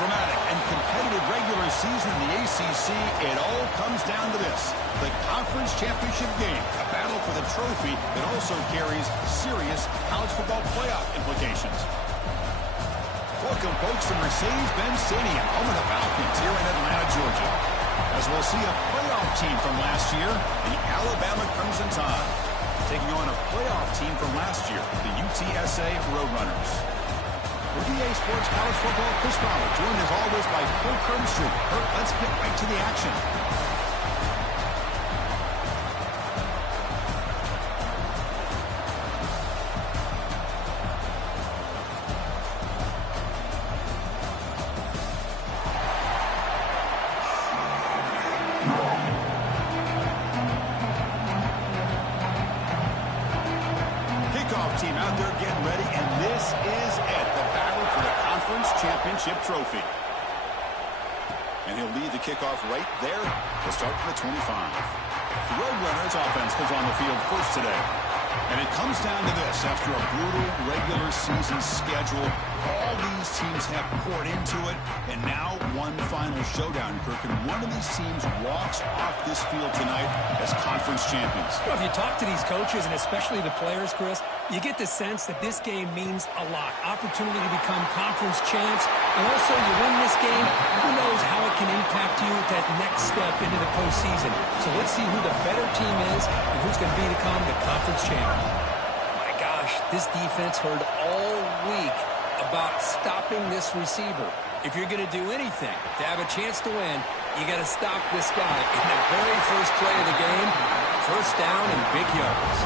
dramatic and competitive regular season in the ACC, it all comes down to this: the conference championship game, a battle for the trophy that also carries serious college football playoff implications. Welcome, folks, to Mercedes-Benz Stadium, home of the Falcons here in Atlanta, Georgia. As we'll see a playoff team from last year, the Alabama Crimson Tide, taking on a playoff team from last year, the UTSA Roadrunners. For DA Sports College Football, Chris Fowler, joined as always by Kurt Kirkstreet. Kurt, let's get right to the action. Team out there getting ready, and this is it, the battle for the conference championship trophy. And he'll lead the kickoff right there to start for the 25. The Roadrunners offense comes on the field first today. And it comes down to this: after a brutal regular season schedule, all these teams have poured into it, and now one final showdown, Kirk, and one of these teams walks off this field tonight as conference champions. Well, if you talk to these coaches, and especially the players, Chris, you get the sense that this game means a lot. Opportunity to become conference champs, and also you win this game, who knows how it can impact you at that next step into the postseason. So let's see who the better team is and who's going to become the conference champ. My gosh, this defense heard all week about stopping this receiver. If you're going to do anything to have a chance to win, you got to stop this guy in the very first play of the game. First down and big yards.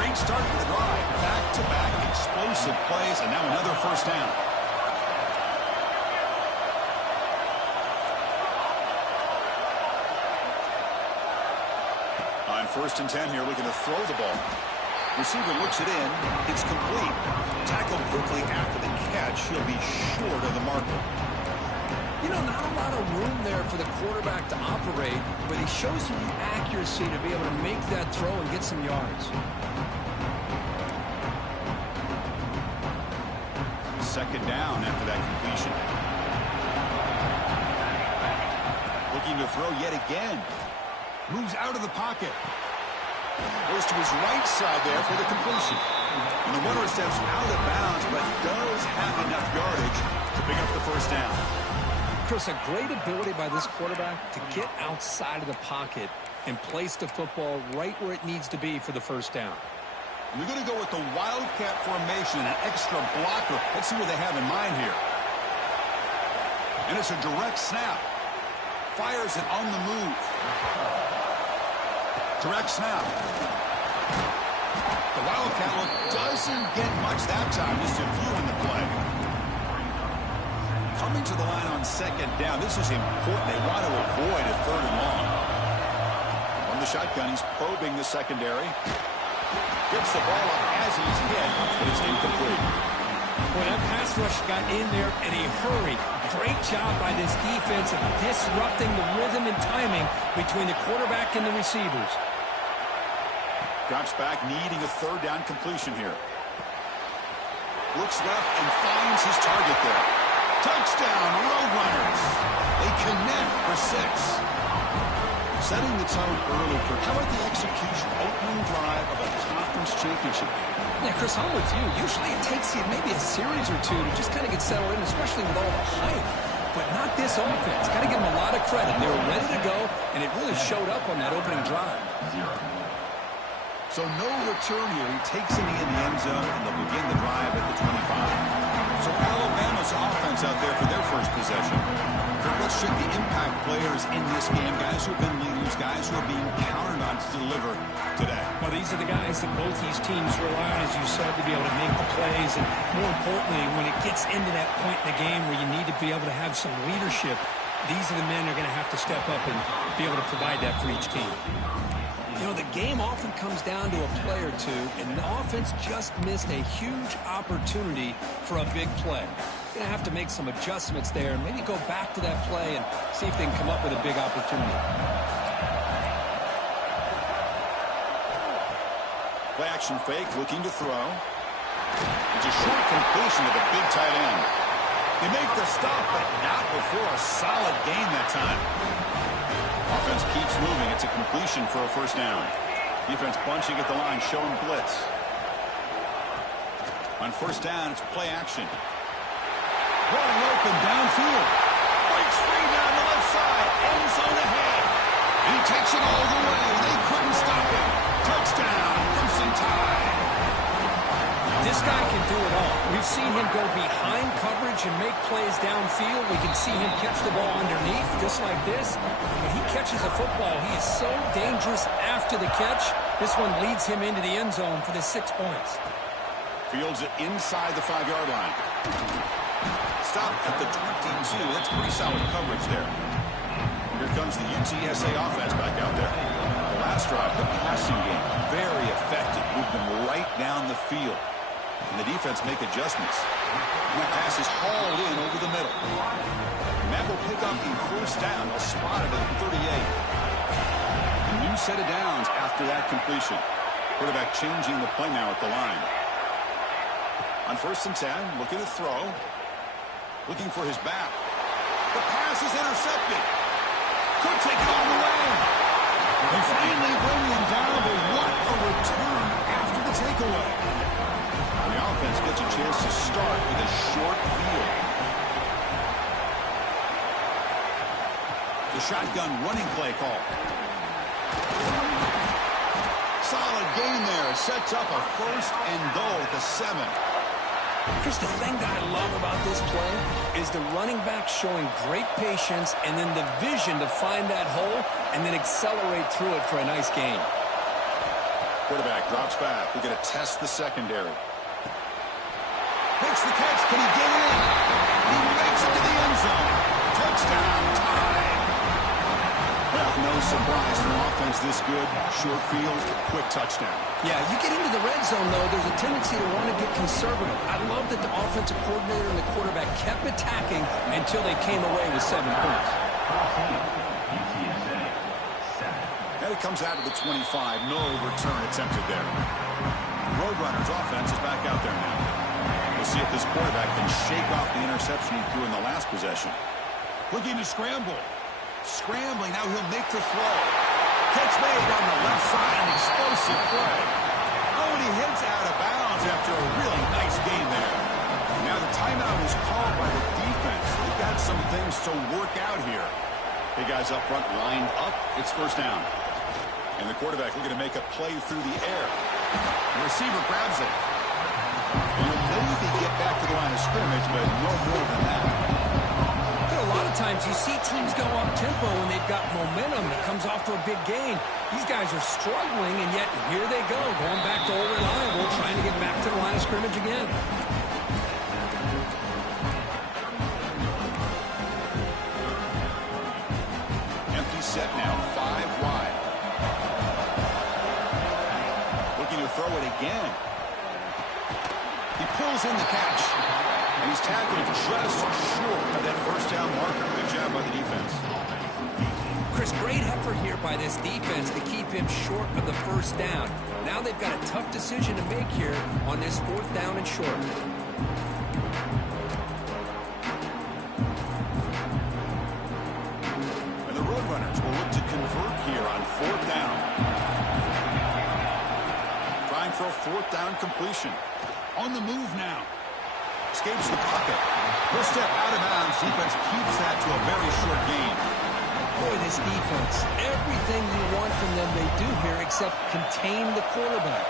Great start to the drive. Back-to-back explosive plays, and now another first down. On 1st and 10 here, looking to throw the ball. Receiver looks it in. It's complete. Tackled quickly after the catch. He'll be short of the marker. You know, not a lot of room there for the quarterback to operate, but he shows you the accuracy to be able to make that throw and get some yards. Second down after that completion. Looking to throw yet again. Moves out of the pocket. Goes to his right side there for the completion. And the runner steps out of bounds, but does have enough yardage to pick up the first down. Chris, a great ability by this quarterback to get outside of the pocket and place the football right where it needs to be for the first down. We're going to go with the Wildcat formation, an extra blocker. Let's see what they have in mind here. And it's a direct snap. Fires it on the move. Direct snap. The Wildcat look doesn't get much that time, just a few in the play. Coming to the line on second down. This is important. They want to avoid a third and long. On the shotgun, he's probing the secondary. Gets the ball up as he's hit, but it's incomplete. Well, that pass rush got in there in a hurry. Great job by this defense of disrupting the rhythm and timing between the quarterback and the receivers. Drops back, needing a third down completion here. Looks left and finds his target there. Touchdown, Roadrunners. They connect for 6. Setting the tone early, Kirk. How about the execution, opening drive of a conference championship? Yeah, Chris, I'm with you. Usually it takes you maybe a series or two to just kind of get settled in, especially with all the hype. But not this offense. Got to give them a lot of credit. They were ready to go, and it really showed up on that opening drive. So no return here. He takes it in the end zone, and they'll begin the drive at the 25. So Alabama's offense out there for their first possession. Let's check the impact players in this game. Guys who have been leaders, guys who are being counted on to deliver today. Well, these are the guys that both these teams rely on, as you said, to be able to make the plays. And more importantly, when it gets into that point in the game where you need to be able to have some leadership, these are the men that are going to have to step up and be able to provide that for each team. You know, the game often comes down to a play or two, and the offense just missed a huge opportunity for a big play. Going to have to make some adjustments there and maybe go back to that play and see if they can come up with a big opportunity. Play action fake, looking to throw. It's a short completion of the big tight end. They make the stop, but not before a solid gain that time. Offense keeps moving. It's a completion for a first down. Defense bunching at the line, showing blitz. On first down, it's play action. Wide open downfield. Breaks free down the left side. End zone ahead. And he takes it all the way. They couldn't stop him. Touchdown, Crimson Tide. This guy can do it all. We've seen him go behind coverage and make plays downfield. We can see him catch the ball underneath, just like this. When he catches a football, he is so dangerous after the catch. This one leads him into the end zone for the 6 points. Fields it inside the 5-yard line. Stop at the 22. That's pretty solid coverage there. Here comes the UTSA offense back out there. The last drive, the passing game, very effective. Moved them right down the field. And the defense make adjustments. And that pass is hauled in over the middle. And that will pick up the first down. They'll spot it at 38. A new set of downs after that completion. Quarterback changing the play now at the line. On 1st and 10, looking to throw. Looking for his back. The pass is intercepted. Could take it all the way. They finally bring him down, but what a return after the takeaway. The offense gets a chance to start with a short field. The shotgun running play call. Solid gain there. Sets up a 1st and goal at the 7. Chris, the thing that I love about this play is the running back showing great patience and then the vision to find that hole and then accelerate through it for a nice gain. Quarterback drops back. We're going to test the secondary. Makes the catch. Can he get in? He makes it to the end zone. Touchdown, Tide. Well, no surprise for offense this good. Short field, quick touchdown. Yeah, you get into the red zone, though, there's a tendency to want to get conservative. I love that the offensive coordinator and the quarterback kept attacking until they came away with 7 points. And it comes out of the 25. No return attempted there. Roadrunners offense is back out there now. We'll see if this quarterback can shake off the interception he threw in the last possession. Looking to scramble. Scrambling, now he'll make the throw. Catch made on the left side, an explosive play. Oh, and he heads out of bounds after a really nice game there. Now the timeout is called by the defense. They've got some things to work out here. Hey, guys up front lined up. It's first down. And the quarterback looking to make a play through the air. The receiver grabs it. And he'll maybe get back to the line of scrimmage, but no more than that. A lot of times you see teams go up-tempo when they've got momentum that comes off to a big gain. These guys are struggling, and yet here they go, going back to old reliable, trying to get back to the line of scrimmage again. Empty set now, 5 wide. Looking to throw it again. He pulls in the catch. And he's tackled just short of that first down marker. Good job by the defense. Chris, great effort here by this defense to keep him short of the first down. Now they've got a tough decision to make here on this 4th down and short. And the Roadrunners will look to convert here on 4th down. Trying for a 4th down completion. On the move now. Escapes the pocket. He'll step out of bounds. Defense keeps that to a very short gain. Boy, this defense, everything you want from them they do here except contain the quarterback.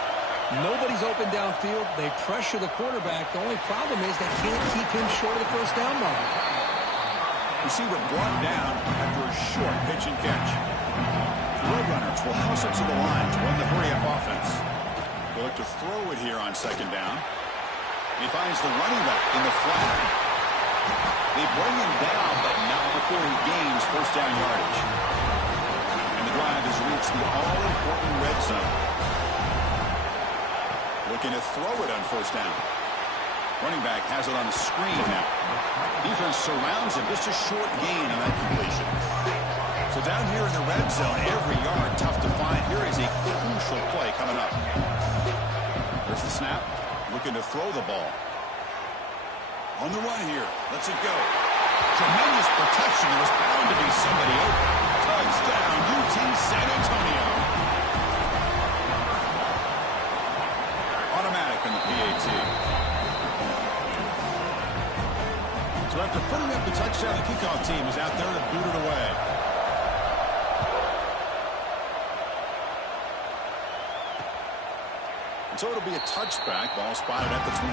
Nobody's open downfield. They pressure the quarterback. The only problem is they can't keep him short of the first down mark. Receiver brought down after a short pitch and catch. The Roadrunners will hustle to the line to run the hurry-up offense. They'll look to throw it here on 2nd down. He finds the running back in the flat. They bring him down, but not before he gains first down yardage. And the drive has reached the all-important red zone. Looking to throw it on 1st down. Running back has it on the screen now. Defense surrounds him. Just a short gain on that completion. So down here in the red zone, every yard tough to find. Here is a crucial play coming up. There's the snap. Looking to throw the ball. On the run here. Lets it go. Tremendous protection. There was bound to be somebody open. Touchdown, UT San Antonio. Automatic on the PAT. So after putting up the touchdown, the kickoff team is out there to boot it away. And so it'll be a touchback. Ball spotted at the 25.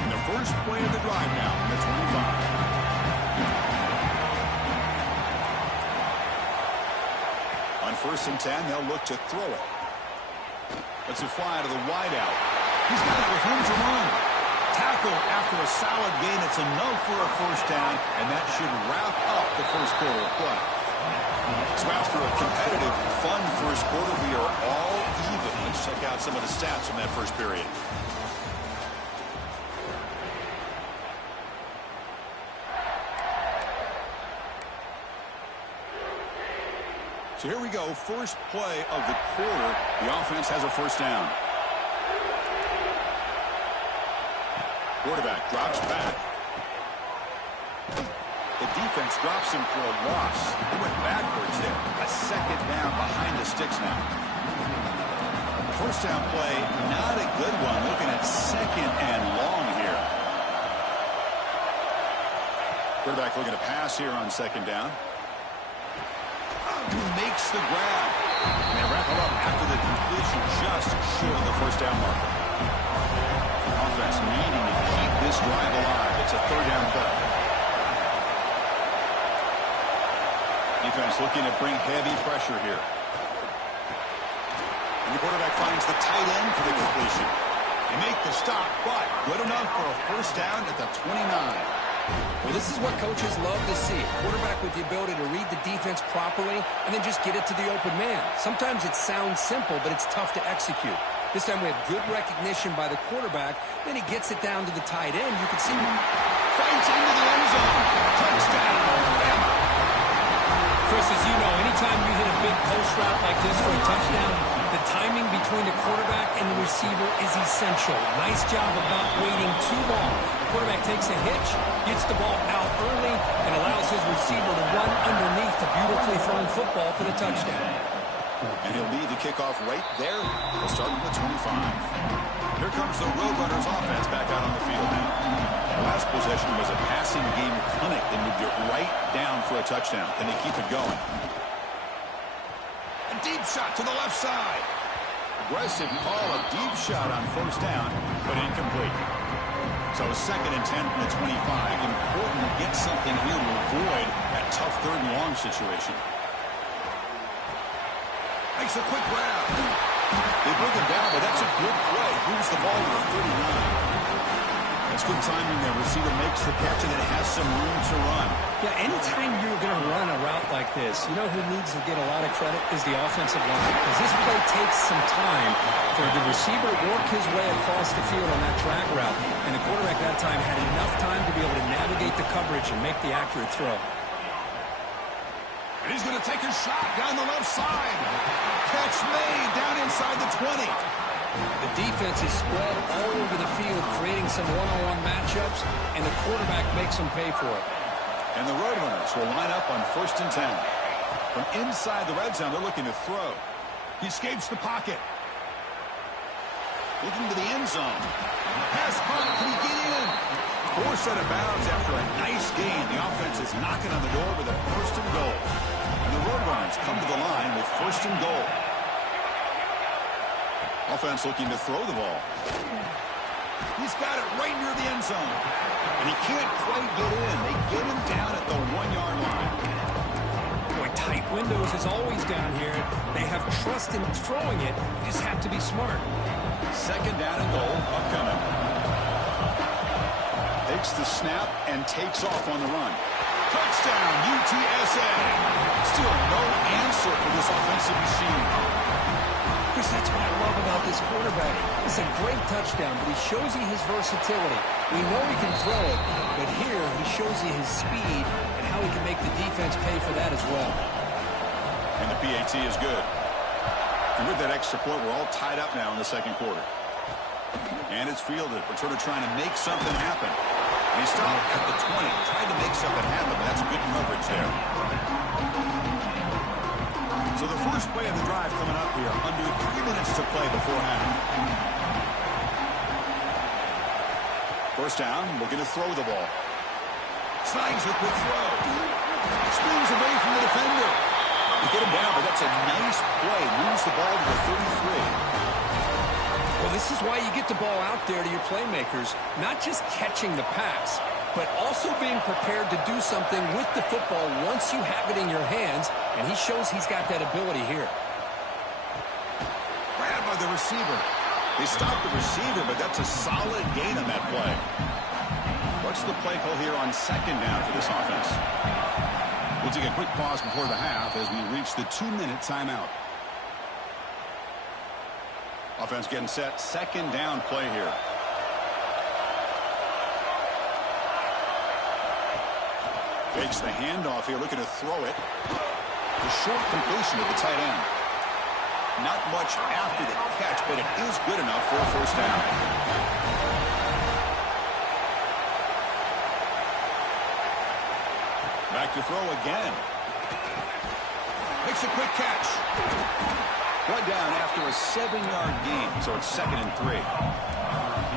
And the first play of the drive now from the 25. On 1st and 10, they'll look to throw it. Let's it fly to the wideout. He's got it with room to run. Tackle after a solid gain. It's enough for a first down, and that should wrap up the first quarter of play. So after a competitive, fun first quarter, we are all even. Let's check out some of the stats from that first period. So here we go. First play of the quarter. The offense has a first down. Quarterback drops back. The defense drops him for a loss. He went backwards there. A second down behind the sticks now. First down play, not a good one. Looking at second and long here. Quarterback looking to pass here on second down. Makes the grab. And they wrap him up after the completion just short of the first down marker. Offense needing to keep this drive alive. It's a third down play. Defense looking to bring heavy pressure here. And the quarterback finds the tight end for the completion. They make the stop, but good enough for a first down at the 29. Well, this is what coaches love to see. A quarterback with the ability to read the defense properly and then just get it to the open man. Sometimes it sounds simple, but it's tough to execute. This time we have good recognition by the quarterback. Then he gets it down to the tight end. You can see him. Fights into the end zone. Touchdown, Bama. Chris, as you know, anytime you hit a big post route like this for a touchdown, the timing between the quarterback and the receiver is essential. Nice job of not waiting too long. The quarterback takes a hitch, gets the ball out early, and allows his receiver to run underneath the beautifully thrown football for the touchdown. And he'll lead the kickoff right there. We'll start with the 25. Here comes the Roadrunners offense back out on the field now. The last possession was a passing game clinic. They moved it right down for a touchdown. Can they keep it going? A deep shot to the left side. Aggressive call, a deep shot on first down, but incomplete. So 2nd and 10 from the 25. Important to get something here to avoid that tough third and long situation. Makes a quick grab. They bring him down, but that's a good play. Moves the ball to the 39. It's good timing there. Receiver makes the catch and it has some room to run. Yeah, anytime you're going to run a route like this, you know who needs to get a lot of credit is the offensive line. Because this play takes some time for the receiver to work his way across the field on that drag route. And the quarterback that time had enough time to be able to navigate the coverage and make the accurate throw. And he's going to take a shot down the left side. Catch made down inside the 20. The defense is spread all over the field, creating some one-on-one matchups, and the quarterback makes them pay for it. And the Roadrunners will line up on 1st and 10. From inside the red zone, they're looking to throw. He escapes the pocket. Looking to the end zone. Pass punt, can he get in? Forced out of bounds after a nice gain. The offense is knocking on the door with a 1st and goal. And the Roadrunners come to the line with 1st and goal. Offense looking to throw the ball. He's got it right near the end zone. And he can't quite get in. They get him down at the 1-yard line. Boy, tight windows is always down here. They have trust in throwing it. You just have to be smart. 2nd down and goal upcoming. Takes the snap and takes off on the run. Touchdown, UTSA. Still no answer for this offensive machine. Chris, that's what I love about this quarterback. It's a great touchdown, but he shows you his versatility. We know he can throw it, but here he shows you his speed and how he can make the defense pay for that as well. And the PAT is good. And with that extra point, we're all tied up now in the 2nd quarter. And it's fielded. We're sort of trying to make something happen. And he stopped at the 20. Tried to make something happen, but that's good coverage there. So the first play of the drive coming up here. Under 3 minutes to play before half. First down, looking to throw the ball. Slides a quick throw. Spins away from the defender. They get him down, but that's a nice play. Moves the ball to the 33. Well, this is why you get the ball out there to your playmakers, not just catching the pass, but also being prepared to do something with the football once you have it in your hands, and he shows he's got that ability here. Grabbed by the receiver. They stopped the receiver, but that's a solid gain on that play. What's the play call here on second down for this offense? We'll take a quick pause before the half as we reach the 2-minute timeout. Offense getting set. Second down play here. Fakes the handoff here, looking to throw it. The short completion to the tight end. Not much after the catch, but it is good enough for a first down. Back to throw again. Makes a quick catch. Brought down after a 7-yard gain, so it's 2nd and 3.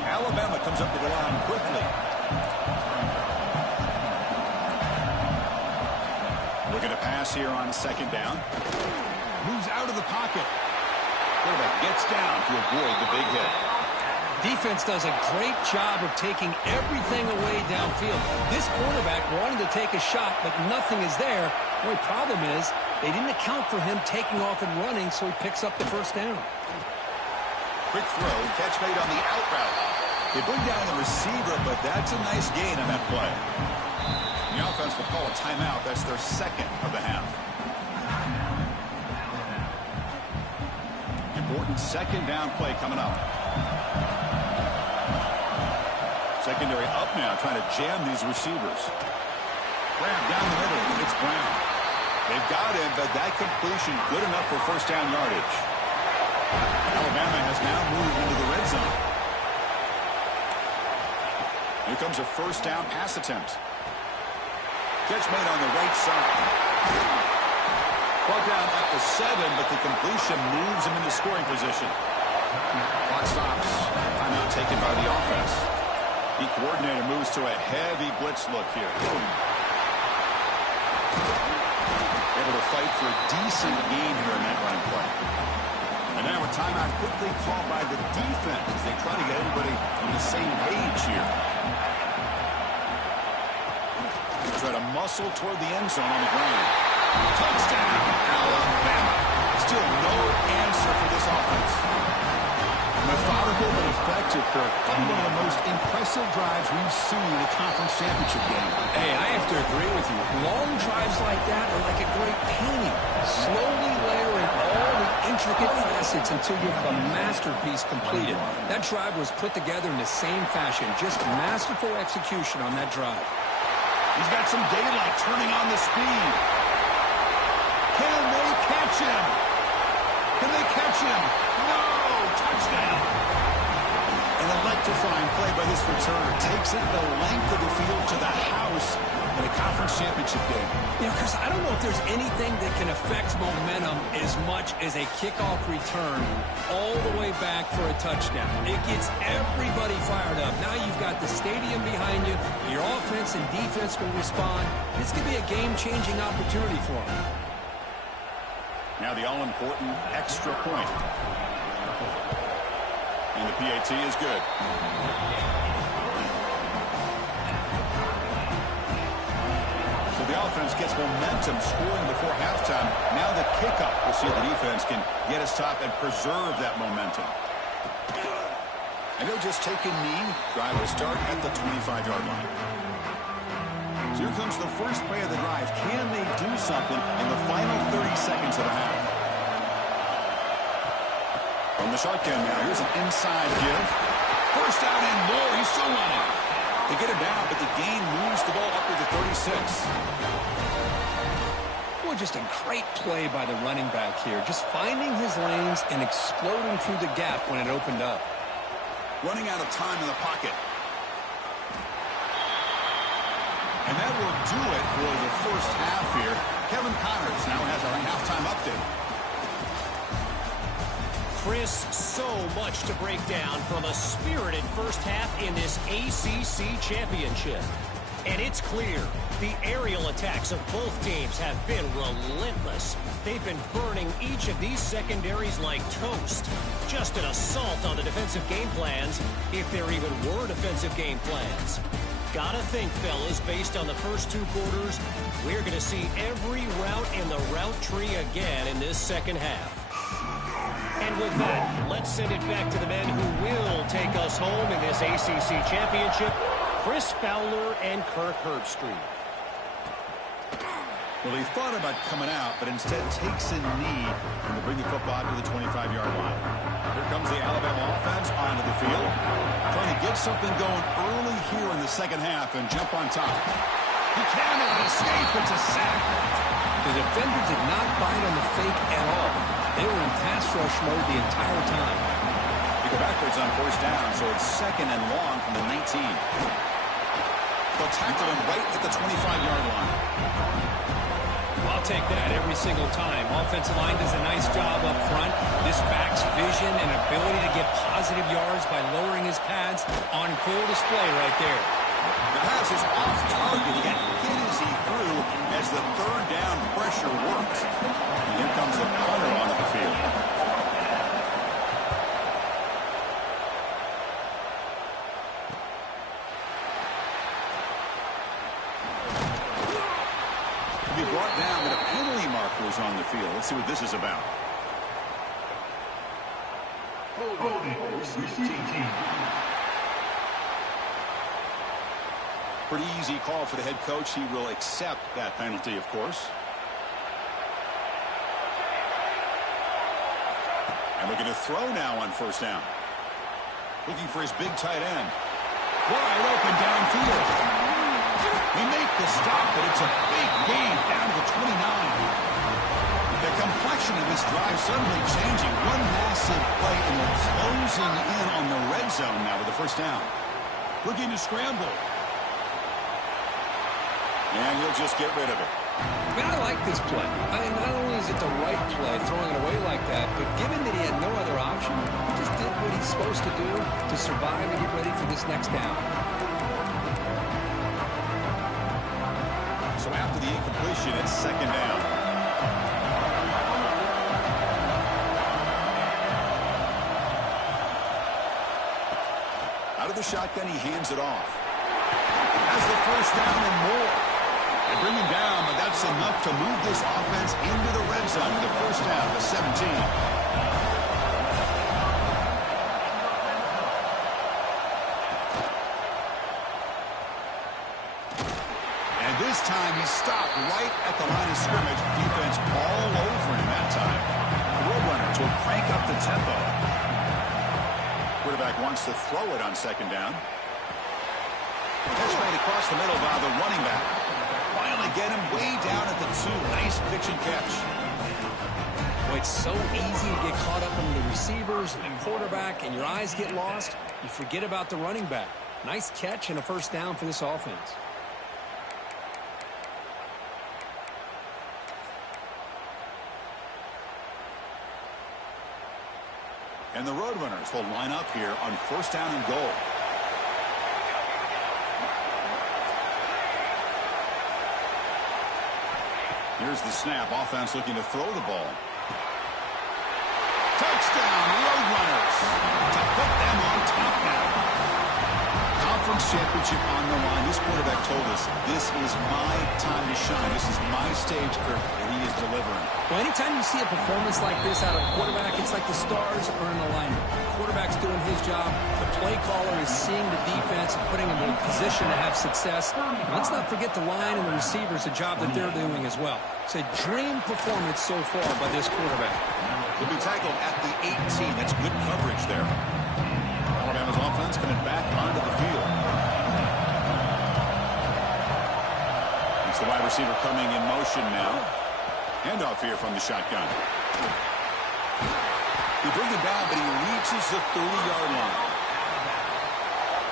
Alabama comes up to the line quickly. Looking to pass here on second down. Moves out of the pocket. Quarterback gets down to avoid the big hit. Defense does a great job of taking everything away downfield. This quarterback wanted to take a shot, but nothing is there. The only problem is they didn't account for him taking off and running, so he picks up the first down. Quick throw, catch made on the out route. They bring down the receiver, but that's a nice gain on that play. The offense will call a timeout. That's their second of the half. Important second down play coming up. Secondary up now, trying to jam these receivers. Grab down the middle. It's Brown. They've got him, but that completion good enough for first down yardage. Alabama has now moved into the red zone. Here comes a first down pass attempt. Catch made on the right side. Brought down at the 7, but the completion moves him into scoring position. Clock stops. Timeout taken by the offense. The coordinator moves to a heavy blitz look here. Able to fight for a decent gain here in that running play. And now a timeout quickly called by the defense as they try to get everybody on the same page here. Try to muscle toward the end zone on the ground. Touchdown, Alabama. Still no answer for this offense. Methodical but effective, Kirk. Probably one of the most impressive drives we've seen in a conference championship game. Hey, I have to agree with you. Long drives like that are like a great painting. Slowly layering all the intricate facets until you have a masterpiece completed. That drive was put together in the same fashion. Just masterful execution on that drive. He's got some daylight turning on the speed. Can they catch him? Can they catch him? No! Touchdown! An electrifying play by this returner. Takes it the length of the field to the house in a conference championship game. You know, Chris, I don't know if there's anything that can affect momentum as much as a kickoff return all the way back for a touchdown. It gets everybody fired up. Now you've got the stadium behind you. Your offense and defense will respond. This could be a game-changing opportunity for them. Now the all-important extra point. And the PAT is good. So the offense gets momentum scoring before halftime. Now the kickoff. We'll see if the defense can get a stop and preserve that momentum. And they'll just take a knee. Drive will start at the 25-yard line. So here comes the first play of the drive. Can they do something in the final 30 seconds of the half? From the shotgun now, here's an inside give. First out and more, he's still running. They get him down, but the gain moves the ball up to the 36. Well, just a great play by the running back here. Just finding his lanes and exploding through the gap when it opened up. Running out of time in the pocket. And that will do it for the first half here. Kevin Connors now has our halftime update. Chris, so much to break down from a spirited first half in this ACC championship. And it's clear the aerial attacks of both teams have been relentless. They've been burning each of these secondaries like toast. Just an assault on the defensive game plans, if there even were defensive game plans. Gotta think, fellas, based on the first two quarters, we're going to see every route in the route tree again in this second half. And with that, let's send it back to the men who will take us home in this ACC championship, Chris Fowler and Kirk Herbstreit. Well, he thought about coming out, but instead takes a knee and to bring the football to the 25-yard line. Here comes the Alabama offense onto the field. Trying to get something going early here in the second half and jump on top. He cannot escape. It's a sack. The defender did not bite on the fake at all. They were in pass rush mode the entire time. They go backwards on first down, so it's second and long from the 19. They'll tackle him right at the 25-yard line. I'll take that every single time. Offensive line does a nice job up front. This back's vision and ability to get positive yards by lowering his pads on full display right there. The pass is off target. He got hit as he threw as the third down pressure works. And here comes the punter onto the field. Be brought down, but a penalty marker is on the field. Let's see what this is about. Pretty easy call for the head coach. He will accept that penalty, of course. And looking to throw now on first down. Looking for his big tight end. Wide open downfield. He make the stop, but it's a big gain down to the 29. The complexion of this drive suddenly changing. One massive play, and they're closing in on the red zone now with the first down. Looking to scramble. And he'll just get rid of it. Man, I like this play. I mean, not only is it the right play, throwing it away like that, but given that he had no other option, he just did what he's supposed to do to survive and get ready for this next down. So after the incompletion, it's second down. Out of the shotgun, he hands it off. Has the first down and more. They bring him down, but that's enough to move this offense into the red zone with the first down, the 17. This time he stopped right at the line of scrimmage. Defense all over him that time. The Roadrunners will crank up the tempo. Quarterback wants to throw it on second down. That's right across the middle by the running back. Finally get him way down at the 2. Nice pitch and catch. Boy, it's so easy to get caught up in the receivers and the quarterback, and your eyes get lost. You forget about the running back. Nice catch and a first down for this offense. And the Roadrunners will line up here on first down and goal. Here's the snap. Offense looking to throw the ball. Touchdown, Roadrunners. To put them on top now. Conference championship on the line. This quarterback told us, this is my time to shine. This is my stage, Kirk, and he is delivering. Well, anytime you see a performance like this out of a quarterback, it's like the stars are in alignment. The quarterback's doing his job. The play caller is seeing the defense and putting them in a position to have success. And let's not forget the line and the receivers, the job that they're doing as well. It's a dream performance so far by this quarterback. He'll be tackled at the 18. That's good coverage there. Alabama's offense coming back onto the field. It's the wide receiver coming in motion now. Handoff here from the shotgun. He brings it down, but he reaches the 30-yard line.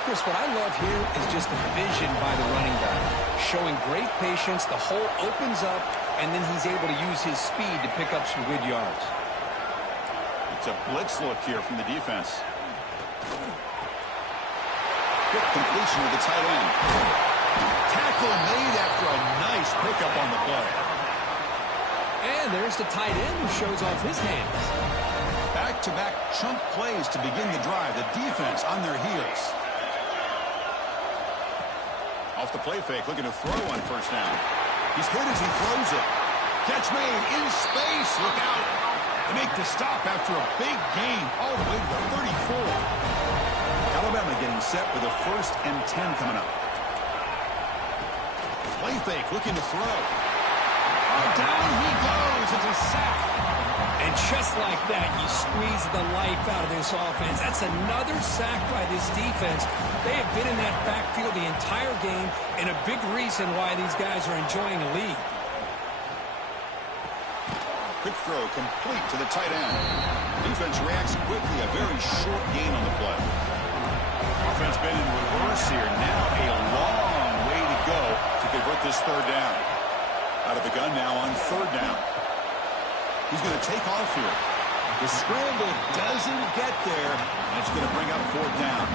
Chris, what I love here is just the vision by the running back. Showing great patience, the hole opens up, and then he's able to use his speed to pick up some good yards. It's a blitz look here from the defense. Quick completion of the tight end. Tackle made after a nice pickup on the play. And there's the tight end who shows off his hands. Back-to-back chunk plays to begin the drive. The defense on their heels. Off the play fake, looking to throw on first down. He's hit as he throws it. Catch made in space. Look out. They make the stop after a big gain all the way to the 34. Alabama getting set with a 1st and 10 coming up. Play fake, looking to throw. Oh, down he goes. It's a sack. And just like that, you squeeze the life out of this offense. That's another sack by this defense. They have been in that backfield the entire game, and a big reason why these guys are enjoying a lead. Quick throw complete to the tight end. Defense reacts quickly. A very short gain on the play. Offense been in reverse here. Now a long way to go to convert this 3rd down. Out of the gun now on 3rd down. He's going to take off here. The scramble doesn't get there. That's going to bring up 4th down.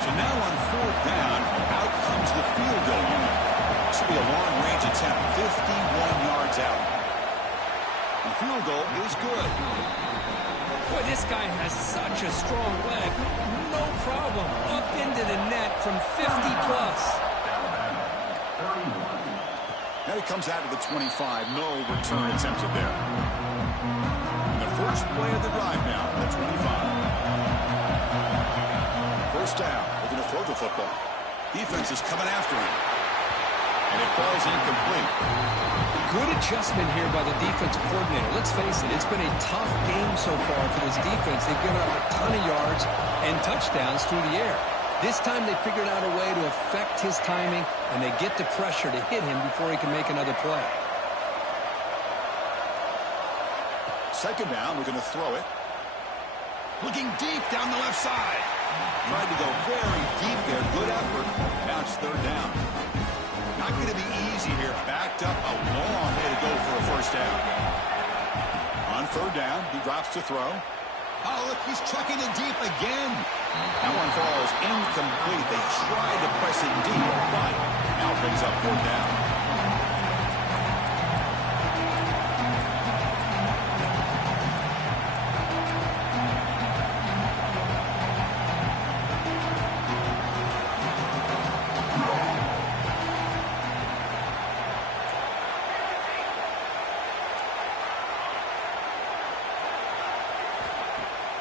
So now on 4th down, out comes the field goal unit. This will be a long-range attempt, 51 yards out. The field goal is good. Boy, this guy has such a strong leg. No problem. Up into the net from 50+. Now he comes out of the 25. No return attempted there. And the first play of the drive now, the 25. First down, looking to throw the football. Defense is coming after him. And it falls incomplete. Good adjustment here by the defensive coordinator. Let's face it, it's been a tough game so far for this defense. They've given up a ton of yards and touchdowns through the air. This time they figured out a way to affect his timing, and they get the pressure to hit him before he can make another play. 2nd down, we're going to throw it. Looking deep down the left side. Tried to go very deep there. Good effort. Now it's 3rd down. Not going to be easy here. Backed up a long way to go for a 1st down. On 3rd down, he drops to throw. Oh, look, he's chucking it deep again. That one falls incomplete. They tried to press it deep, but now brings up 4th down.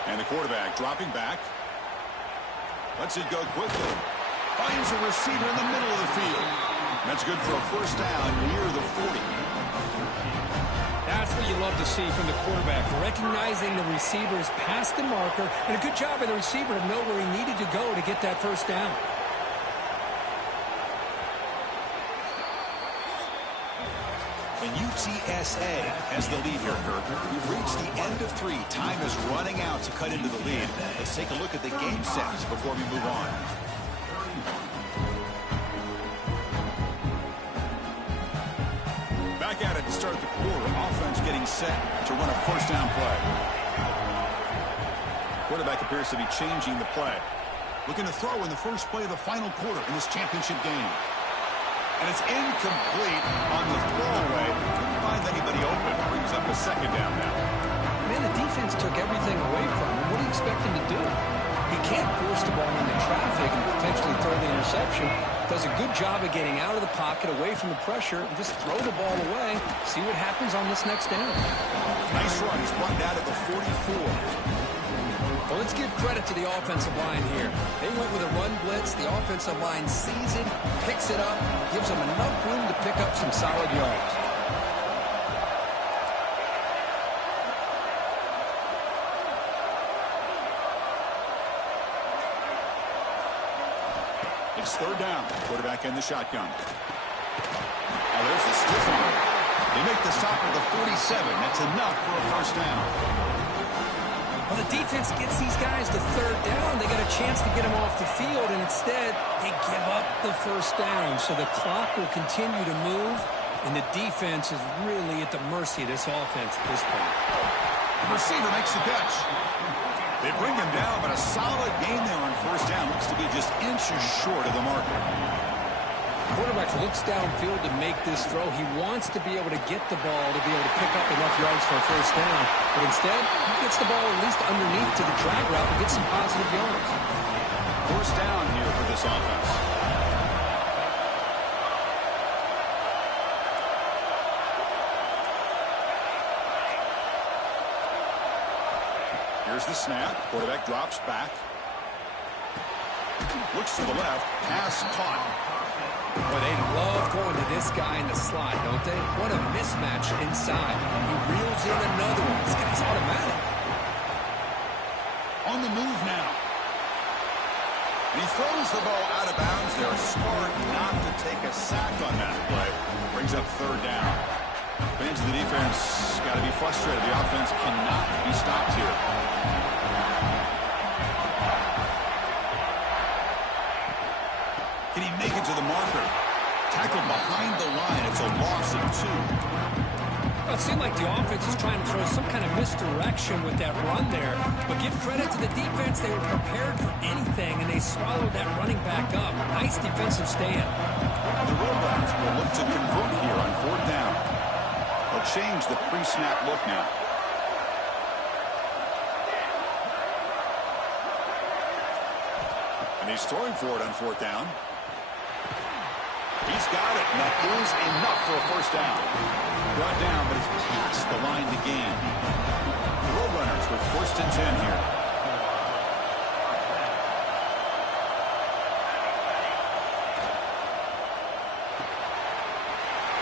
And the quarterback dropping back. Lets it go quickly. Finds a receiver in the middle of the field. That's good for a 1st down near the 40. That's what you love to see from the quarterback. Recognizing the receiver's past the marker, and a good job by the receiver to know where he needed to go to get that 1st down. And UTSA has the lead here, Kirk. We've reached the end of 3. Time is running out to cut into the lead. Let's take a look at the game sets before we move on. Back at it to start the quarter. Offense getting set to run a 1st down play. Quarterback appears to be changing the play. Looking to throw in the first play of the final quarter in this championship game. And it's incomplete on the throwaway. Couldn't find anybody open. Brings up a 2nd down now. Man, the defense took everything away from him. What do you expect him to do? He can't force the ball into traffic and potentially throw the interception. Does a good job of getting out of the pocket, away from the pressure, and just throw the ball away. See what happens on this next down. Nice run. He's brought down at the 44. Well, let's give credit to the offensive line here. They went with a run blitz. The offensive line sees it, picks it up, gives them enough room to pick up some solid yards. It's 3rd down. Quarterback in the shotgun. Now there's the stiff arm. They make the stop at the 47. That's enough for a 1st down. Well, the defense gets these guys to third down. They got a chance to get them off the field, and instead they give up the first down. So the clock will continue to move, and the defense is really at the mercy of this offense at this point. The receiver makes the catch. They bring him down, but a solid gain there on first down. Looks to be just inches short of the marker. Quarterback looks downfield to make this throw. He wants to be able to get the ball to be able to pick up enough yards for a first down. But instead, he gets the ball at least underneath to the drag route and gets some positive yards. First down here for this offense. Here's the snap. Quarterback drops back. Looks to the left. Pass caught. Boy, they love going to this guy in the slot, don't they? What a mismatch inside. He reels in another one. This guy's automatic. On the move now. And he throws the ball out of bounds there. Smart not to take a sack on that play. Brings up third down. Fans of the defense got to be frustrated. The offense cannot be stopped here. Can he make it to the marker? Tackled behind the line. It's a loss of 2. Well, it seemed like the offense was trying to throw some kind of misdirection with that run there. But give credit to the defense. They were prepared for anything, and they swallowed that running back up. Nice defensive stand. The Roadrunners will look to convert here on fourth down. They'll change the pre-snap look now. And he's throwing for it on fourth down. He's got it, and that is enough for a first down. Brought down, but it's past the line to gain. The Roadrunners with first and 10 here.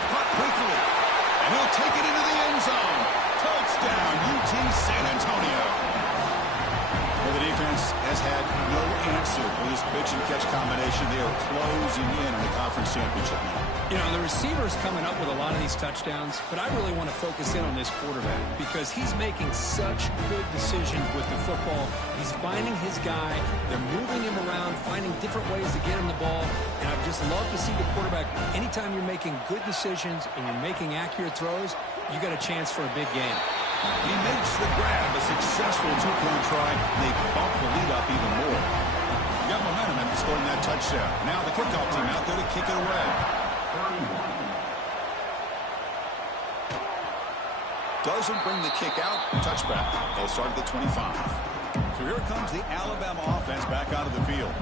Caught quickly, and he'll take it into the end zone. Touchdown, UT San Antonio. Well, the defense has had no answer for this pitch and catch combination. They are closing in on the conference championship now. You know, the receiver's coming up with a lot of these touchdowns, but I really want to focus in on this quarterback because he's making such good decisions with the football. He's finding his guy. They're moving him around, finding different ways to get him the ball, and I just love to see the quarterback. Anytime you're making good decisions and you're making accurate throws, you got a chance for a big game. He makes the grab, a successful two-point try. They bump the lead up even more. You got momentum after scoring that touchdown. Now the kickoff team out there to kick it away. Doesn't bring the kick out. Touchback. They'll start at the 25. So here comes the Alabama offense back out of the field.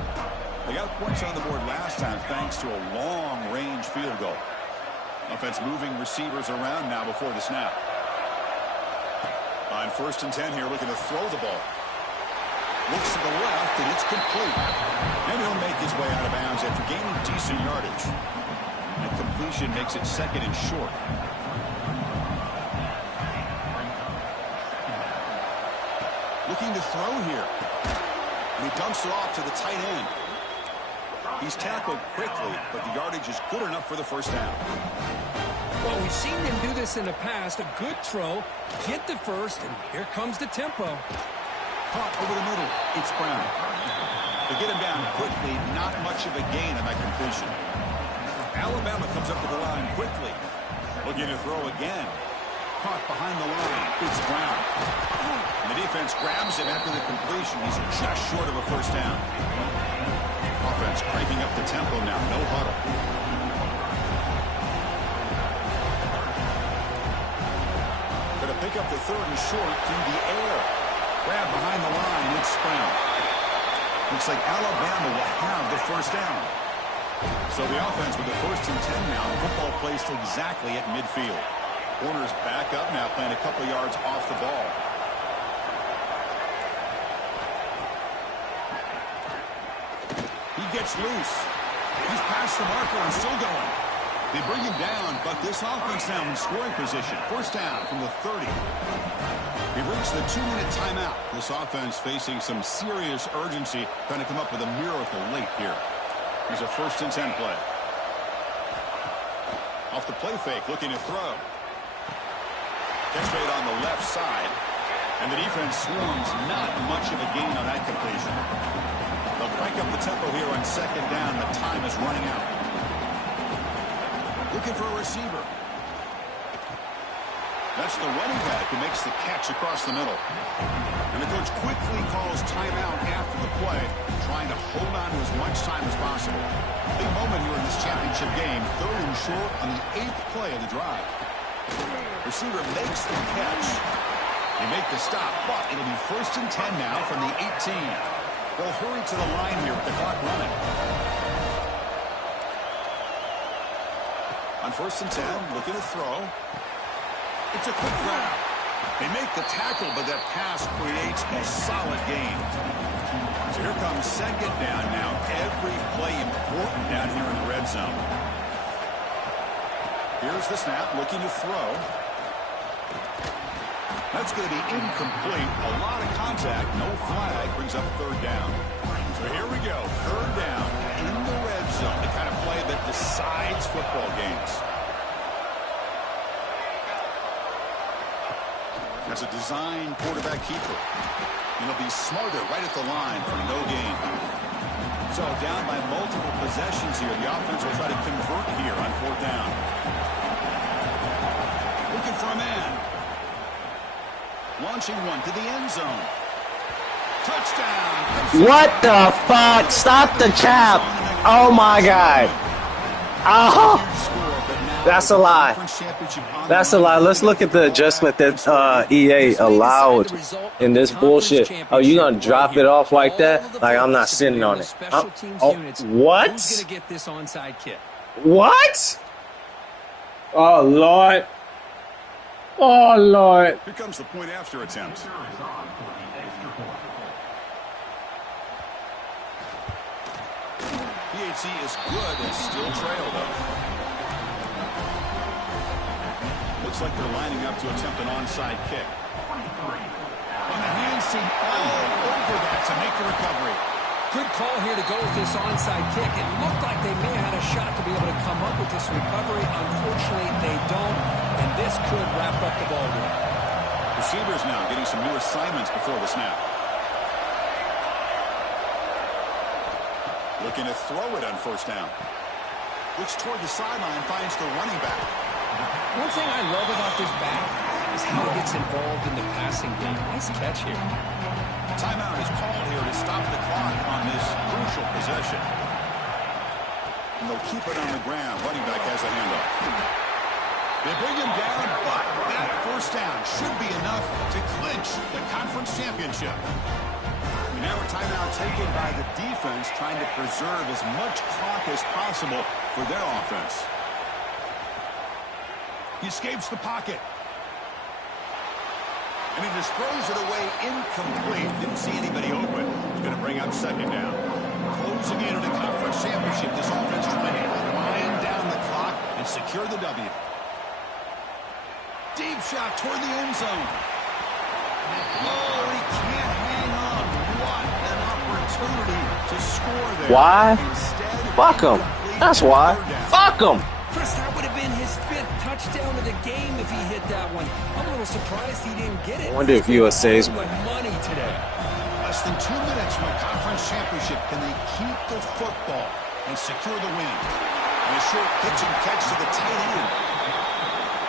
They got points on the board last time thanks to a long-range field goal. Offense moving receivers around now before the snap. On first and 10 here, looking to throw the ball. Looks to the left, and it's complete. And he'll make his way out of bounds after gaining decent yardage. And completion makes it second and short. Looking to throw here. And he dumps it off to the tight end. He's tackled quickly, but the yardage is good enough for the first down. Well, we've seen him do this in the past. A good throw, get the first, and here comes the tempo. Caught over the middle. It's Brown. They get him down quickly. Not much of a gain on that completion. Alabama comes up to the line quickly. Looking to throw again. Caught behind the line. It's Brown. And the defense grabs him after the completion. He's just short of a first down. Offense cranking up the tempo now. No huddle. Going to pick up the third and short through the air. Grab behind the line. It's Brown. Looks like Alabama will have the first down. So the offense with the first and 10 now. Football placed exactly at midfield. Corners back up now, playing a couple yards off the ball. He gets loose. He's past the marker and still going. They bring him down, but this offense now in scoring position. First down from the 30. We've reached the 2-minute timeout. This offense facing some serious urgency, trying to come up with a miracle late here. Here's a first and 10 play. Off the play fake, looking to throw. Catch made on the left side. And the defense swarms, not much of a gain on that completion. They'll crank up the tempo here on second down. The time is running out. Looking for a receiver. That's the running back who makes the catch across the middle. And the coach quickly calls timeout after the play, trying to hold on to as much time as possible. Big moment here in this championship game. 3rd and short on the 8th play of the drive. Receiver makes the catch. They make the stop, but it'll be 1st and 10 now from the 18. They'll hurry to the line here with the clock running. On 1st and 10, looking to throw. It's a quick grab. They make the tackle, but that pass creates a solid gain. So here comes second down now. Every play important down here in the red zone. Here's the snap, looking to throw. That's going to be incomplete. A lot of contact, no flag, brings up 3rd down. So here we go, 3rd down in the red zone. The kind of play that decides football games. As a design quarterback keeper. And he'll be smarter right at the line for no gain. So down by multiple possessions here. The offense will try to convert here on 4th down. Looking for a man. Launching one to the end zone. Touchdown. What the fuck? Stop the chap. Oh my God. Oh. That's a lie. That's a lie. Let's look at the adjustment that EA allowed in this bullshit. Oh, you gonna drop it off like that? Like I'm not sitting on it. Oh, what? What? Oh Lord. Oh Lord. Here comes the point after attempt. PAT is good and still trail though. Looks like they're lining up to attempt an onside kick. And the hands seem all over that to make the recovery. Good call here to go with this onside kick. It looked like they may have had a shot to be able to come up with this recovery. Unfortunately, they don't, and this could wrap up the ball game. Receivers now getting some new assignments before the snap. Looking to throw it on 1st down. Looks toward the sideline, finds the running back. One thing I love about this back is how he gets involved in the passing game. Nice catch here. Timeout is called here to stop the clock on this crucial possession. And they'll keep it on the ground. Running back has a handoff. They bring him down, but that 1st down should be enough to clinch the conference championship. Now a timeout taken by the defense, trying to preserve as much clock as possible for their offense. He escapes the pocket. And he just throws it away incomplete. Didn't see anybody open. He's going to bring up 2nd down. Closing in on a conference championship. This offense trying to wind down the clock and secure the W. Deep shot toward the end zone. Oh, he can't hang on. What an opportunity to score there. Why? Fuck him. That's why. Fuck him. Chris, that would have been his 5th touchdown of the game if he hit that one. I'm a little surprised he didn't get it. I wonder if USA's money today. Less than 2 minutes from a conference championship. Can they keep the football and secure the win? And a short pitch and catch to the tight end.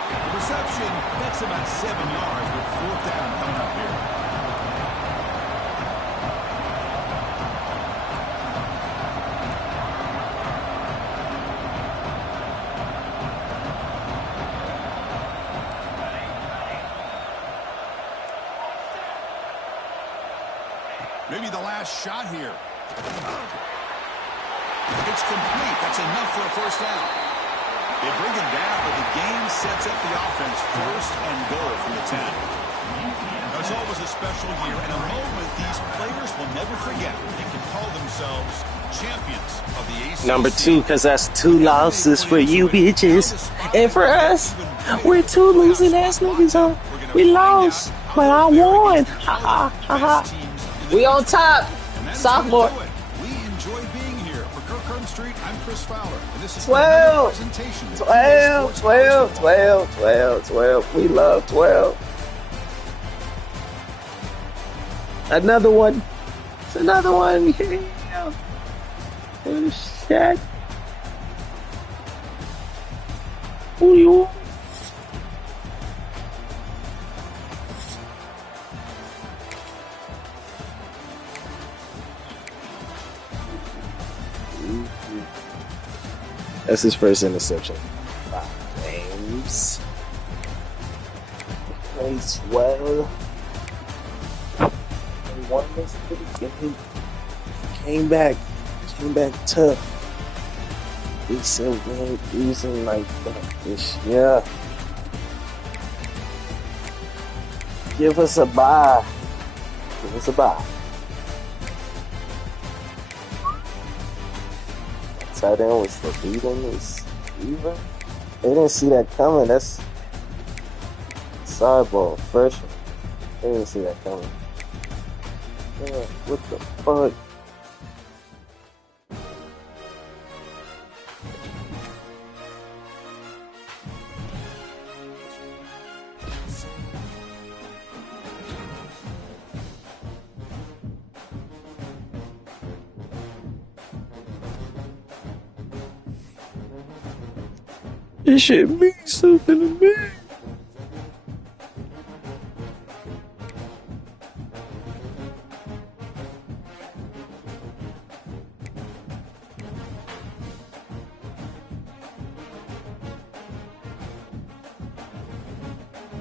The reception, that's about 7 yards with 4th down coming up here. Maybe the last shot here. It's complete. That's enough for a 1st down. They bring him down, but the game sets up the offense 1st and goal from the 10. It's always a special year and a moment these players will never forget. They can call themselves champions of the ACC. Number 2, because that's 2 losses for you bitches. And for us, we're 2 losing ass niggas, huh? We lost, but I won. Ha ha ha ha. We on top. Sophomore. We enjoy being here. For Kirk Street, I'm Chris Fowler. And this is 12. 12. 12. 12. 12. 12. We love 12. Another one. It's another one. Yeah. Oh, shit. Who do you want? That's his first interception. 5 games. Plays well. He won this game. Came back tough. He said we ain't losing like that this year. Give us a bye. Give us a bye. Tight end was the leading receiver. They didn't see that coming. That's sideball freshman. They didn't see that coming. Yeah, what the fuck? It should mean something to me.